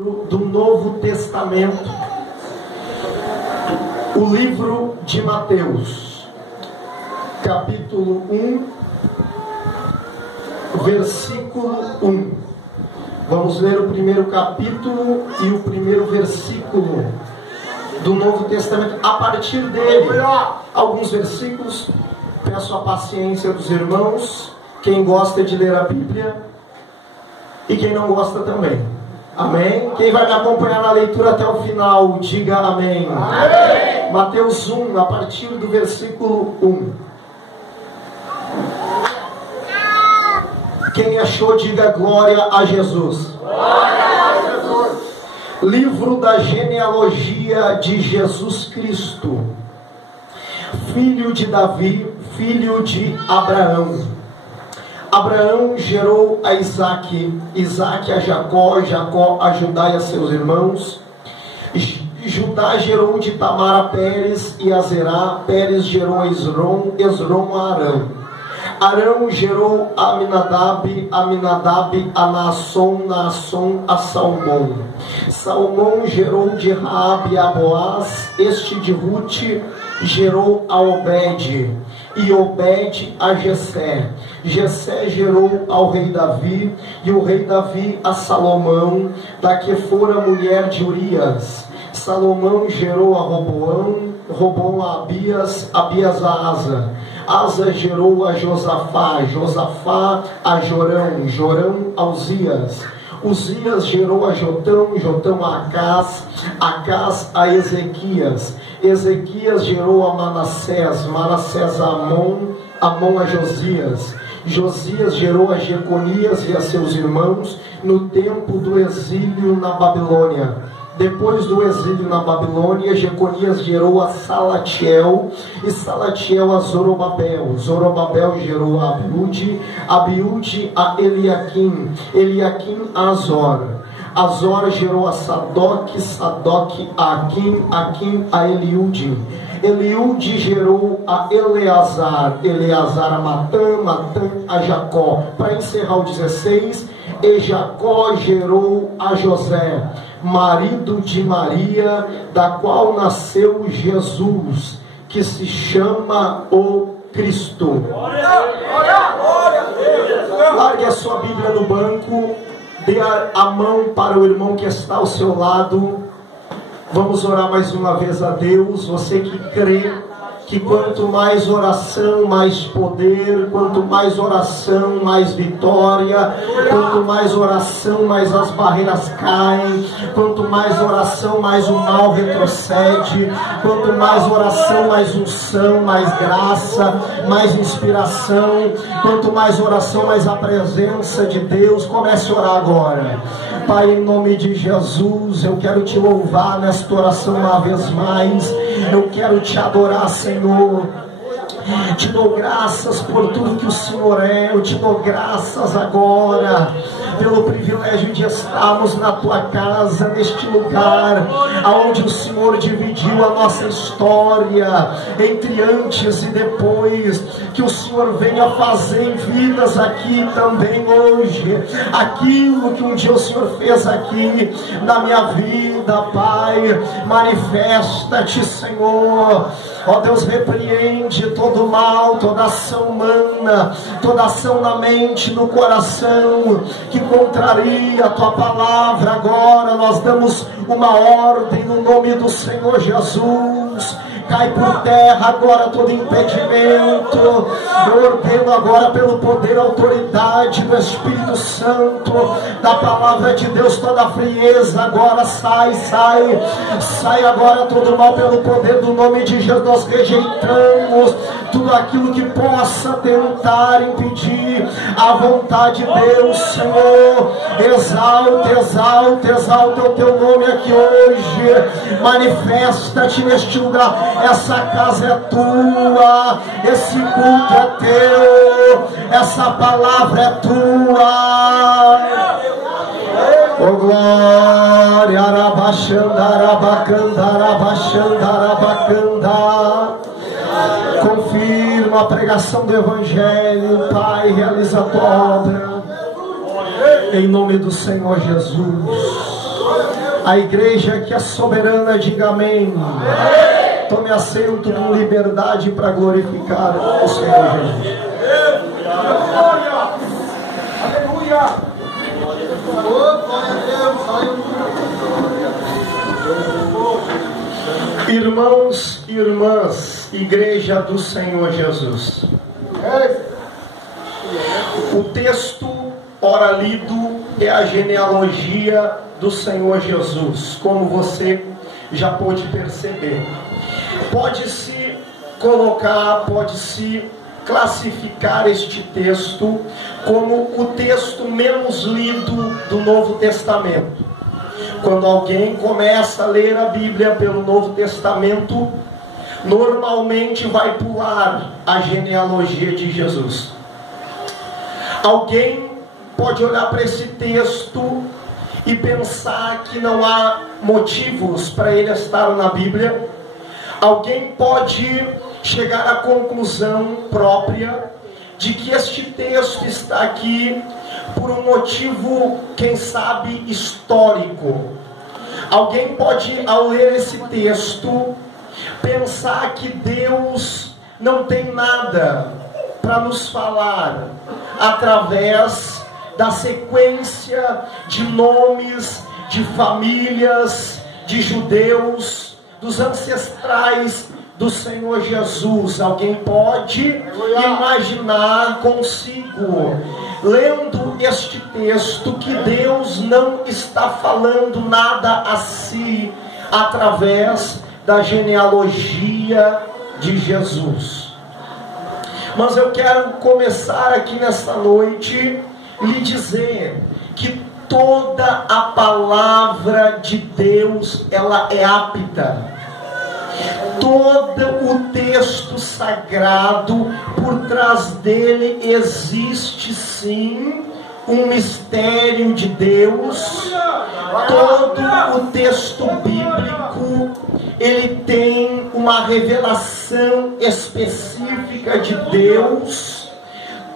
Do Novo Testamento, o livro de Mateus, capítulo 1, versículo 1. Vamos ler o primeiro capítulo e o primeiro versículo do Novo Testamento. A partir dele, alguns versículos. Peço a paciência dos irmãos, quem gosta de ler a Bíblia e quem não gosta também. Amém? Quem vai me acompanhar na leitura até o final, diga amém. Amém. Mateus 1, a partir do versículo 1. Quem achou, diga glória a Jesus. Glória a Jesus. Livro da genealogia de Jesus Cristo, filho de Davi, filho de Abraão. Abraão gerou a Isaque, Isaque a Jacó, Jacó a Judá e a seus irmãos. Judá gerou de Tamar a Pérez e a Zerá, Pérez gerou a Esrom, Esrom a Arão. Arão gerou a Aminadab, Aminadab a Naasson, Naasson a Salmão. Salmão gerou de Raabe a Boaz, este de Rute gerou a Obed, e Obed a Jessé. Jessé gerou ao rei Davi, e o rei Davi a Salomão, da que fora mulher de Urias. Salomão gerou a Roboão, Roboão a Abias, Abias a Asa. Asa gerou a Josafá, Josafá a Jorão, Jorão a Uzias. Uzias gerou a Jotão, Jotão a Acás, Acás a Ezequias. Ezequias gerou a Manassés, Manassés a Amon, Amon a Josias. Josias gerou a Jeconias e a seus irmãos no tempo do exílio na Babilônia. Depois do exílio na Babilônia, Jeconias gerou a Salatiel, e Salatiel a Zorobabel. Zorobabel gerou a Abiúde, Abiúde a Eliaquim, Eliaquim a Azor. Azor gerou a Sadoc, Sadoc a Aquim, Aquim a Eliúde. Eliúde gerou a Eleazar, Eleazar a Matã, Matã a Jacó. Para encerrar o 16, e Jacó gerou a José, marido de Maria, da qual nasceu Jesus, que se chama o Cristo. Largue a sua Bíblia no banco, dê a mão para o irmão que está ao seu lado. Vamos orar mais uma vez a Deus. Você que crê que quanto mais oração, mais poder, quanto mais oração, mais vitória, quanto mais oração, mais as barreiras caem, quanto mais oração, mais o mal retrocede, quanto mais oração, mais unção, mais graça, mais inspiração, quanto mais oração, mais a presença de Deus. Comece a orar agora. Pai, em nome de Jesus, eu quero te louvar nesta oração uma vez mais. Eu quero te adorar, Senhor. Te dou graças por tudo que o Senhor é. Eu te dou graças agora pelo privilégio de estarmos na tua casa, neste lugar onde o Senhor dividiu a nossa história entre antes e depois. Que o Senhor venha fazer em vidas aqui também hoje aquilo que um dia o Senhor fez aqui na minha vida, Pai. Manifesta-te, Senhor. Ó Deus, repreende todo mal, toda ação humana, toda ação na mente, no coração, que contraria a tua palavra. Agora nós damos uma ordem no nome do Senhor Jesus. Cai por terra agora todo impedimento. Eu ordeno agora pelo poder e autoridade do Espírito Santo, da palavra de Deus, toda a frieza agora sai, sai, sai agora todo mal pelo poder do nome de Jesus. Nós rejeitamos tudo aquilo que possa tentar impedir a vontade de Deus, Senhor. Exalta, exalta, exalta o teu nome aqui hoje. Manifesta-te neste lugar. Essa casa é tua, esse culto é teu, essa palavra é tua. Oh glória, arabaxanda, arabacanda, arabaxanda, arabacanda. Confirma a pregação do Evangelho, Pai, realiza a tua obra, em nome do Senhor Jesus. A igreja que é soberana, diga amém. Tome assento com liberdade para glorificar o Senhor Jesus. Aleluia! Irmãos e irmãs, igreja do Senhor Jesus. O texto ora lido é a genealogia do Senhor Jesus, como você já pôde perceber. Pode-se colocar, pode-se classificar este texto como o texto menos lido do Novo Testamento. Quando alguém começa a ler a Bíblia pelo Novo Testamento, normalmente vai pular a genealogia de Jesus. Alguém pode olhar para esse texto e pensar que não há motivos para ele estar na Bíblia. Alguém pode chegar à conclusão própria de que este texto está aqui por um motivo, quem sabe, histórico. Alguém pode, ao ler esse texto, pensar que Deus não tem nada para nos falar através da sequência de nomes, de famílias, de judeus, dos ancestrais do Senhor Jesus. Alguém pode imaginar consigo, lendo este texto, que Deus não está falando nada a si através da genealogia de Jesus. Mas eu quero começar aqui nesta noite lhe dizer que toda a palavra de Deus, ela é apta. Todo o texto sagrado, por trás dele existe sim um mistério de Deus. Todo o texto bíblico, ele tem uma revelação específica de Deus.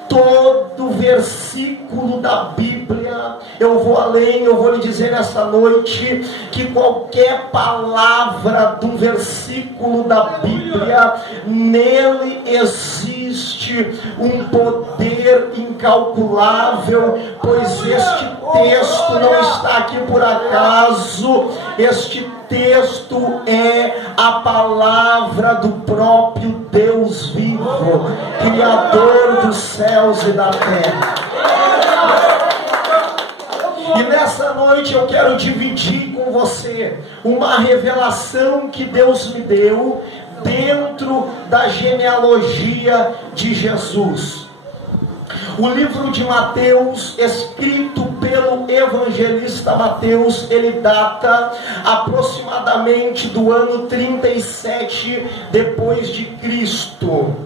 Todo versículo da Bíblia, eu vou além, eu vou lhe dizer nessa noite que qualquer palavra de um versículo da Bíblia, nele existe um poder incalculável, pois este texto não está aqui por acaso. Este texto é a palavra do próprio Deus vivo, Criador dos céus e da terra. E nessa noite eu quero dividir com você uma revelação que Deus me deu dentro da genealogia de Jesus. O livro de Mateus, escrito pelo evangelista Mateus, ele data aproximadamente do ano 37 depois de Cristo.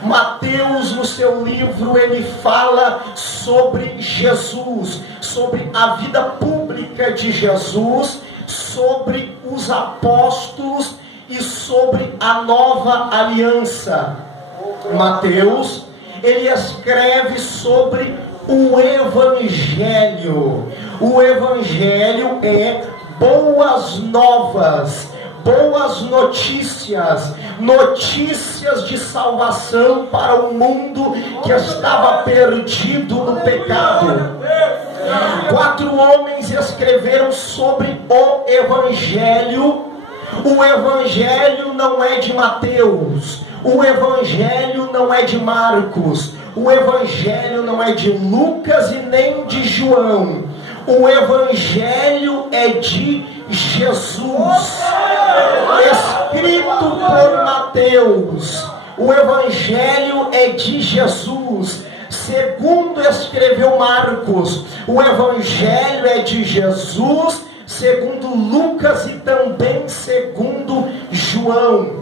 Mateus, no seu livro, ele fala sobre Jesus, sobre a vida pública de Jesus, sobre os apóstolos e sobre a nova aliança. Mateus, ele escreve sobre o Evangelho. O Evangelho é boas novas, boas notícias, notícias de salvação para um mundo que estava perdido no pecado. 4 homens escreveram sobre o Evangelho. O Evangelho não é de Mateus, o Evangelho não é de Marcos, o Evangelho não é de Lucas e nem de João. O Evangelho é de Jesus, escrito por Mateus. O Evangelho é de Jesus, segundo escreveu Marcos. O Evangelho é de Jesus, segundo Lucas e também segundo João.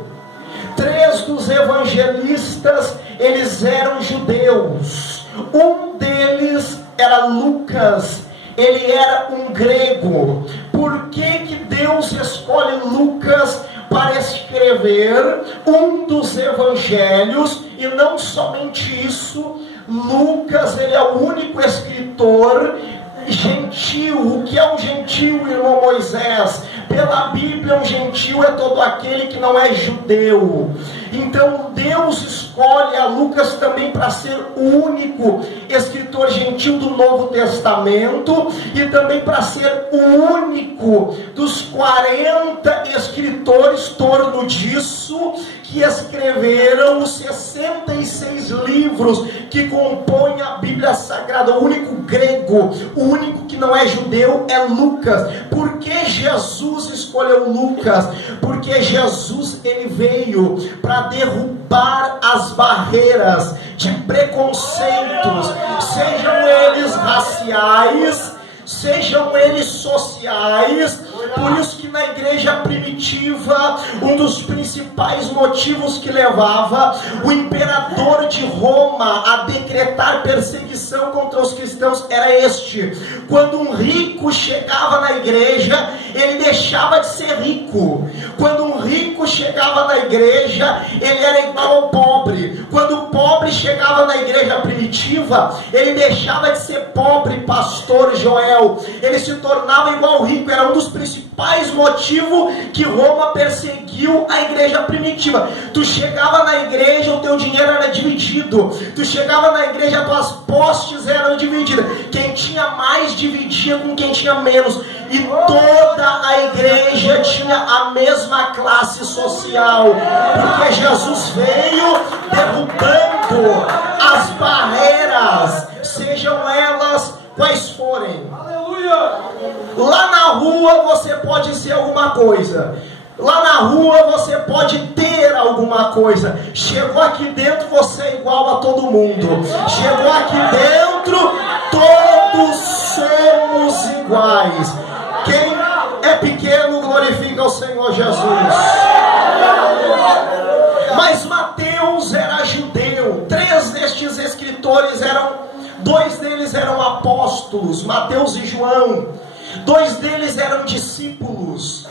3 dos evangelistas, eles eram judeus. Um deles era Lucas, ele era um grego. Por que Deus escolhe Lucas para escrever um dos evangelhos? E não somente isso, Lucas, ele é o único escritor gentil. O que é um gentil, irmão Moisés? Pela Bíblia, um gentil é todo aquele que não é judeu. Então Deus escolhe a Lucas também para ser o único escritor gentil do Novo Testamento, e também para ser o único dos 40 escritores, torno disso, que escreveram os 66 livros que compõem a Bíblia Sagrada. O único grego, o único que não é judeu é Lucas. Por que Jesus escolheu Lucas? Porque Jesus, ele veio para derrubar as barreiras de preconceitos, sejam eles raciais, sejam eles sociais. Por isso que na igreja primitiva, um dos principais motivos que levava o imperador de Roma a decretar perseguição contra os cristãos era este: quando um rico chegava na igreja, ele deixava de ser rico. Quando um rico chegava na igreja, ele era igual ao pobre. Quando o pobre chegava na igreja primitiva, ele deixava de ser pobre, pastor Joel, ele se tornava igual ao rico. Era um dos principais motivos que Roma perseguiu a igreja primitiva. Tu chegava na igreja, o teu dinheiro era dividido. Tu chegava na igreja, as tuas posses eram divididas. Quem tinha mais dividia com quem tinha menos. E toda a igreja tinha a mesma classe social, porque Jesus veio derrubando as barreiras, sejam elas quais forem. Lá na rua você pode ser alguma coisa, lá na rua você pode ter alguma coisa. Chegou aqui dentro, você é igual a todo mundo. Chegou aqui dentro, todos somos iguais. Quem é pequeno glorifica o Senhor Jesus. Mas Mateus era judeu. 3 destes escritores dois deles eram apóstolos, Mateus e João. 2 deles eram discípulos.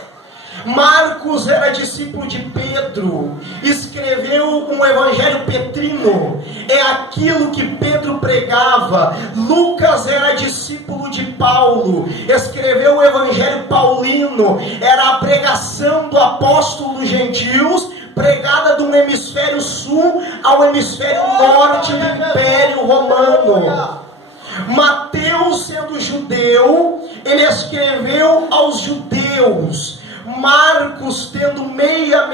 Marcos era discípulo de Pedro, escreveu um evangelho petrino, é aquilo que Pedro pregava. Lucas era discípulo de Paulo, escreveu o evangelho paulino, era a pregação do apóstolo dos gentios, pregada do hemisfério sul ao hemisfério norte do Império Romano. Mateus, sendo judeu, ele escreveu aos judeus. Marcos, tendo meia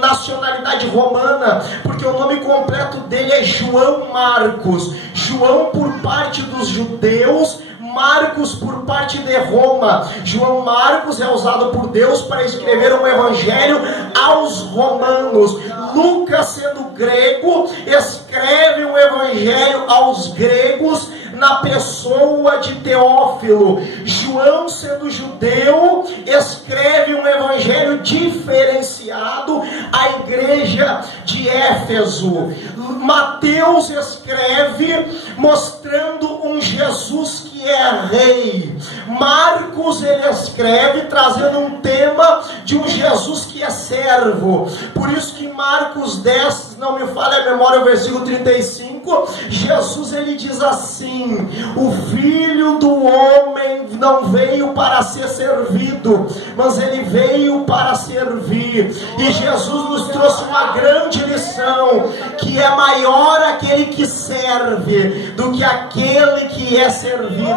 nacionalidade romana, porque o nome completo dele é João Marcos. João por parte dos judeus, Marcos por parte de Roma. João Marcos é usado por Deus para escrever um evangelho aos romanos. Lucas, sendo grego, escreve um evangelho aos gregos na pessoa de Teófilo. João, sendo judeu, escreve um evangelho diferenciado à igreja de Éfeso. Mateus escreve mostrando um Jesus que é rei. Marcos, ele escreve trazendo um tema de um Jesus que é servo. Por isso que Marcos 10, não me falha a memória, o versículo 35, Jesus, ele diz assim: o Filho do Homem não veio para ser servido, mas ele veio para servir. E Jesus nos trouxe uma grande lição, que é maior aquele que serve do que aquele que é servido.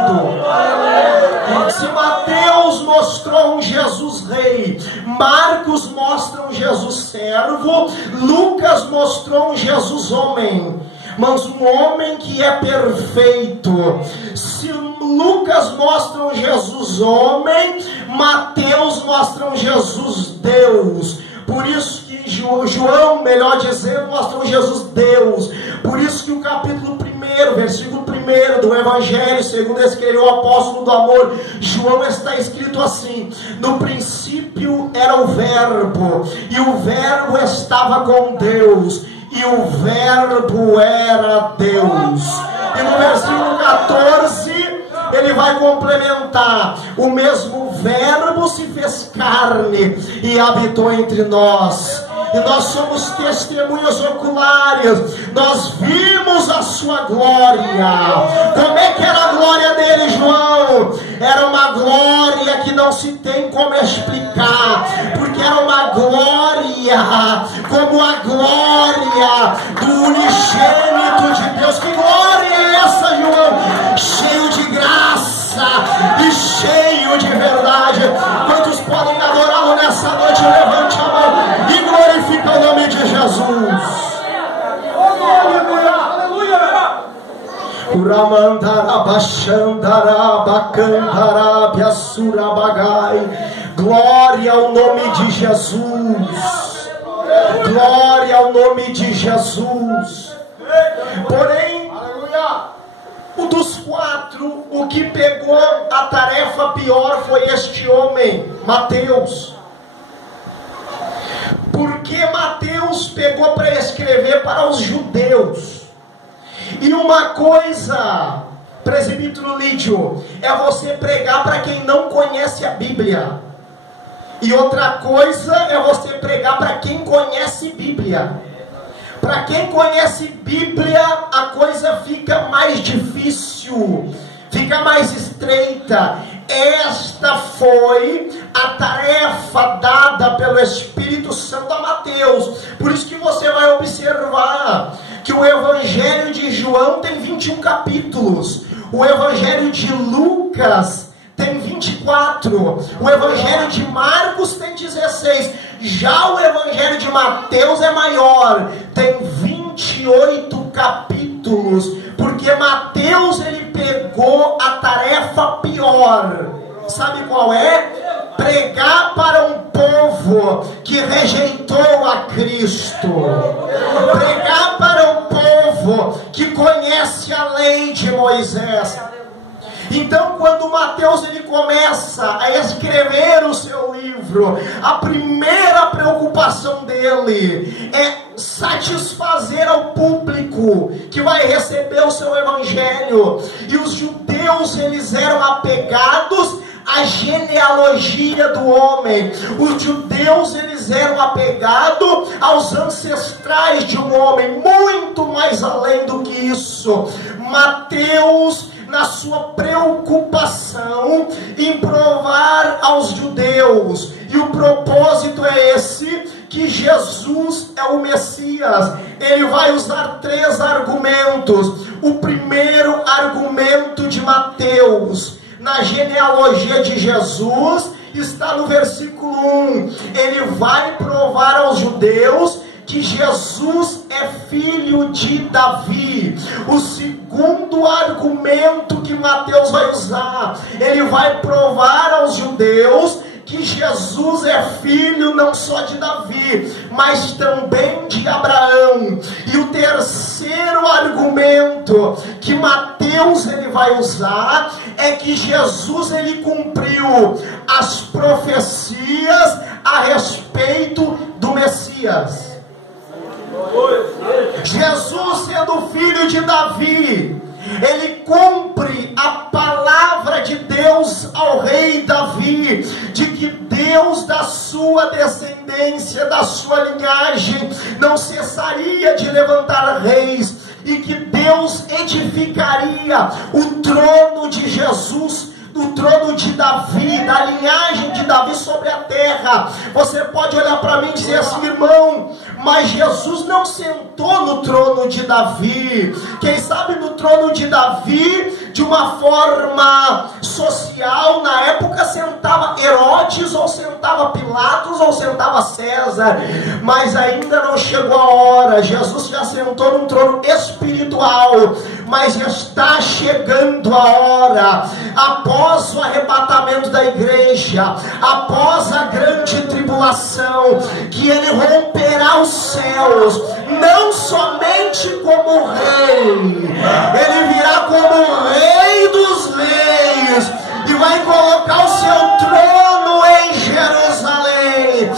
Se Mateus mostrou um Jesus rei, Marcos mostra um Jesus servo, Lucas mostrou um Jesus homem, mas um homem que é perfeito. Se Lucas mostra um Jesus homem, Mateus mostra um Jesus Deus. Por isso que João, melhor dizendo, mostra um Jesus Deus. Por isso que o capítulo 1, versículo 1 do Evangelho, segundo escreveu o apóstolo do amor, João, está escrito assim: no princípio era o Verbo, e o Verbo estava com Deus, e o Verbo era Deus. E no versículo 14 ele vai complementar: o mesmo Verbo se fez carne e habitou entre nós, e nós somos testemunhas oculares, nós vimos vimos a sua glória. Como é que era a glória dele, João? Era uma glória que não se tem como explicar, porque era uma glória como a glória do unigênito de Deus. Que glória é essa, João? Cheio de graça e cheio de verdade. Quantos podem adorá-lo nessa noite? Levante a mão e glorifique o nome de Jesus. Glória ao nome de Jesus. Glória ao nome de Jesus. Porém, um dos quatro, o que pegou a tarefa pior foi este homem, Mateus. Porque Mateus pegou para escrever para os judeus. E uma coisa, presbítero Lídio, é você pregar para quem não conhece a Bíblia. E outra coisa é você pregar para quem conhece Bíblia. Para quem conhece Bíblia, a coisa fica mais difícil, fica mais estreita. Esta foi a tarefa dada pelo Espírito Santo a Mateus. Por isso que você vai observar que o Evangelho de João tem 21 capítulos, o Evangelho de Lucas tem 24, o Evangelho de Marcos tem 16, já o Evangelho de Mateus é maior, tem 28 capítulos, porque Mateus ele pegou a tarefa pior. Sabe qual é? Pregar para um povo que rejeitou a Cristo, pregar para um povo que conhece a lei de Moisés. Então, quando Mateus ele começa a escrever o seu livro, a primeira preocupação dele é satisfazer ao público que vai receber o seu evangelho. E os judeus eles eram apegados à genealogia do homem. Os judeus eles eram apegados aos ancestrais de um homem, muito mais além do que isso. Mateus, na sua preocupação em provar aos judeus, e o propósito é esse, que Jesus é o Messias. Ele vai usar 3 argumentos. O primeiro argumento de Mateus na genealogia de Jesus está no versículo 1. Ele vai provar aos judeus que Jesus é filho de Davi. O segundo argumento que Mateus vai usar, ele vai provar aos judeus que Jesus é filho não só de Davi, mas também de Abraão. E o terceiro argumento que Mateus ele vai usar é que Jesus ele cumpriu as profecias a respeito do Messias. Jesus, sendo filho de Davi, ele cumpre a palavra de Deus ao rei Davi, de que Deus da sua descendência, da sua linhagem, não cessaria de levantar reis, e que Deus edificaria o trono de Jesus, o trono de Davi, da linhagem de Davi sobre a terra. Você pode olhar para mim e dizer assim: irmão, mas Jesus não sentou no trono de Davi. Quem sabe no trono de Davi, de uma forma social, na época sentava Herodes, ou sentava Pilatos, ou sentava César, mas ainda não chegou a hora. Jesus já sentou num trono espiritual, mas está chegando a hora, após o arrebatamento da igreja, após a grande tribulação, que ele romperá os céus, não somente como rei, ele virá como rei dos reis, e vai colocar o seu trono em Jerusalém.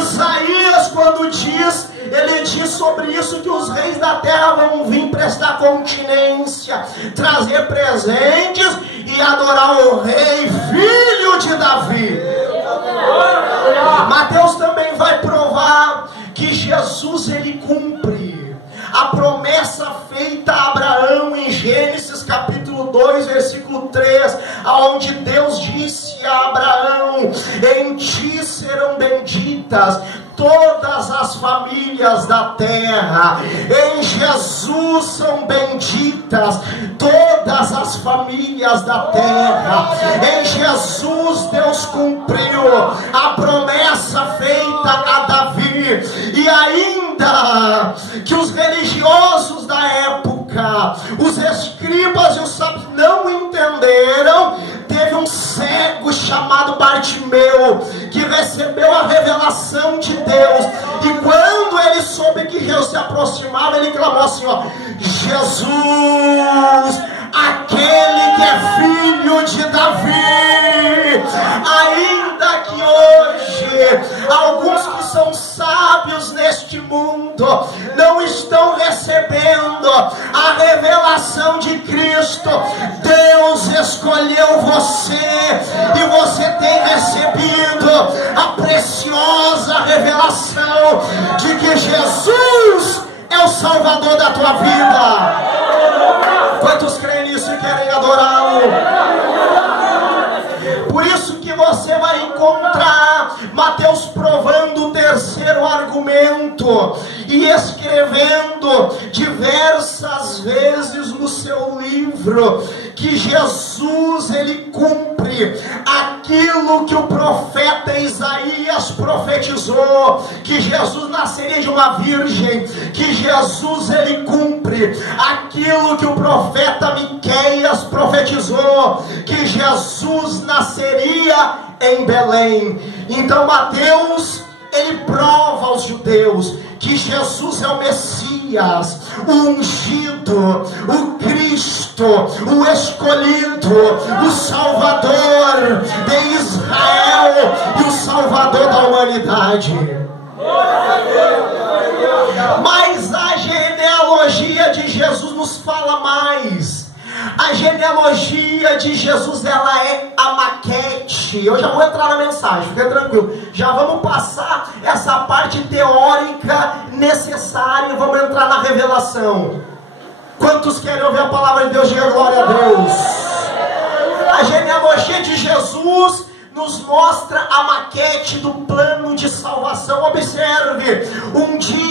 Isaías, quando diz, ele diz sobre isso, que os reis da terra vão vir prestar continência, trazer presentes e adorar o rei, filho de Davi. Mateus também vai provar que Jesus ele cumpre a promessa feita ti serão benditas todas as famílias da terra. Em Jesus são benditas todas as famílias da terra. Em Jesus Deus cumpriu a promessa feita a Davi. E ainda que os religiosos da época, os escribas e os sábios não entenderam, teve um cego chamado Bartimeu que recebeu a revelação de Deus, e quando ele soube que Jesus se aproximava, ele clamou assim, ó: Jesus, aquele que é filho de Davi. Ainda que hoje alguns que são sábios neste mundo não estão recebendo a revelação de Cristo, Deus escolheu você e você tem recebido a preciosa revelação de que Jesus é o Salvador da tua vida. Quantos creem nisso e querem adorá-lo? Por isso que você vai encontrar Mateus provando o terceiro argumento e escrevendo diversas vezes no seu livro que Jesus, ele cumpre aquilo que o profeta Isaías profetizou, que Jesus nasceria de uma virgem, que Jesus, ele cumpre aquilo que o profeta Miqueias profetizou, que Jesus nasceria em Belém. Então Mateus, ele prova aos judeus que Jesus é o Messias, o ungido, o Cristo, o escolhido, o Salvador de Israel e o Salvador da humanidade. Mas a genealogia de Jesus nos fala mais. A genealogia de Jesus, ela é a maquete. Eu já vou entrar na mensagem, fica tranquilo. Já vamos passar essa parte teórica necessária e vamos entrar na revelação. Quantos querem ouvir a palavra de Deus? Diga glória a Deus. A genealogia de Jesus nos mostra a maquete do plano de salvação. Observe, um dia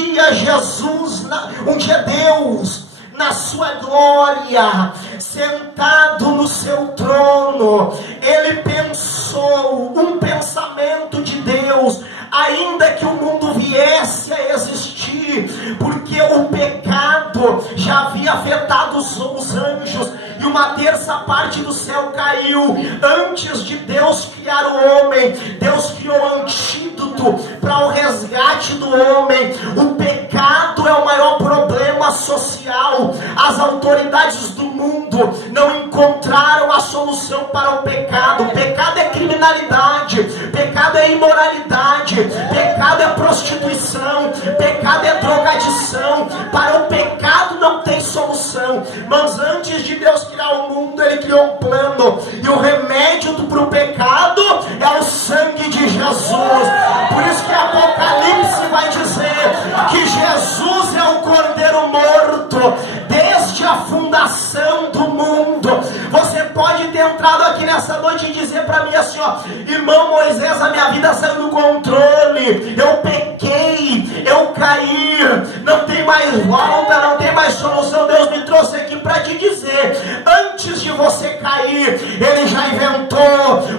Deus, na sua glória, sentado no seu trono, ele pensou um pensamento de Deus, ainda que o mundo viesse a existir, porque o pecado já havia afetado os anjos, e uma terça parte do céu caiu. Antes de Deus criar o homem, Deus criou o antídoto para o resgate do homem. O pecado é o maior problema social. As autoridades do mundo não encontraram a solução para o pecado. Pecado é criminalidade, pecado é imoralidade, pecado é prostituição, pecado é drogadição. Para o pecado não tem solução. Mas antes de Deus criar o mundo, ele criou um plano, e o remédio para o pecado é o sangue de Jesus. Por isso que Apocalipse vai dizer que Jesus é o Cordeiro morto desde a fundação do mundo. Você pode ter entrado aqui nessa noite e dizer para mim assim, ó: irmão Moisés, a minha vida saiu do controle, eu pequei, eu caí, não tem mais volta, não tem mais solução. Deus me trouxe aqui para te dizer, antes de você cair, ele já inventou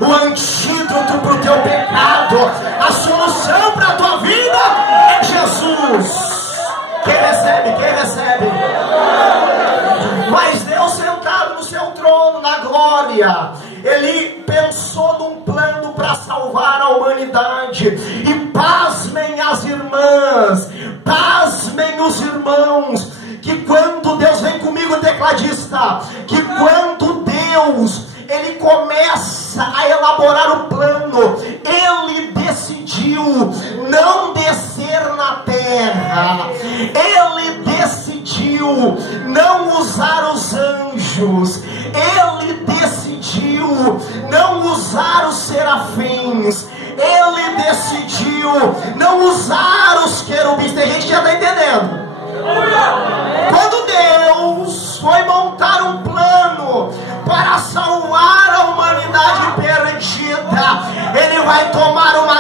o antídoto para o teu pecado. A solução para a tua vida é Jesus. Quem recebe? Quem recebe? Mas Deus, sentado no seu trono, na glória, ele pensou num plano para salvar a humanidade. E pasmem as irmãs, pasmem os irmãos, que quando Deus, vem comigo tecladista, que quando Deus, ele começa a elaborar o plano, ele decidiu não descer na terra, ele decidiu não usar os anjos, ele decidiu não usar os serafins, ele decidiu não usar os querubins. Tem gente que já está entendendo. Quando Deus foi montar um plano para salvar a humanidade perdida, ele vai tomar uma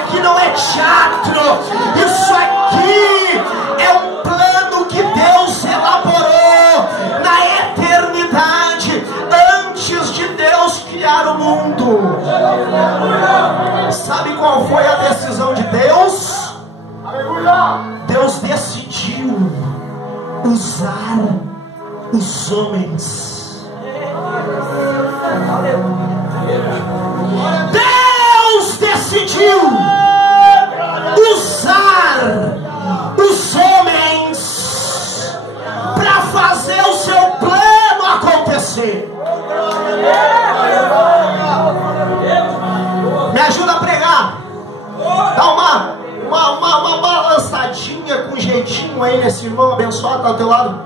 aqui não é teatro, isso aqui é um plano que Deus elaborou na eternidade, antes de Deus criar o mundo. Sabe qual foi a decisão de Deus? Deus decidiu usar os homens. Deus decidiu usar os homens para fazer o seu plano acontecer. Me ajuda a pregar. Dá uma balançadinha com jeitinho aí nesse irmão abençoado ao teu lado.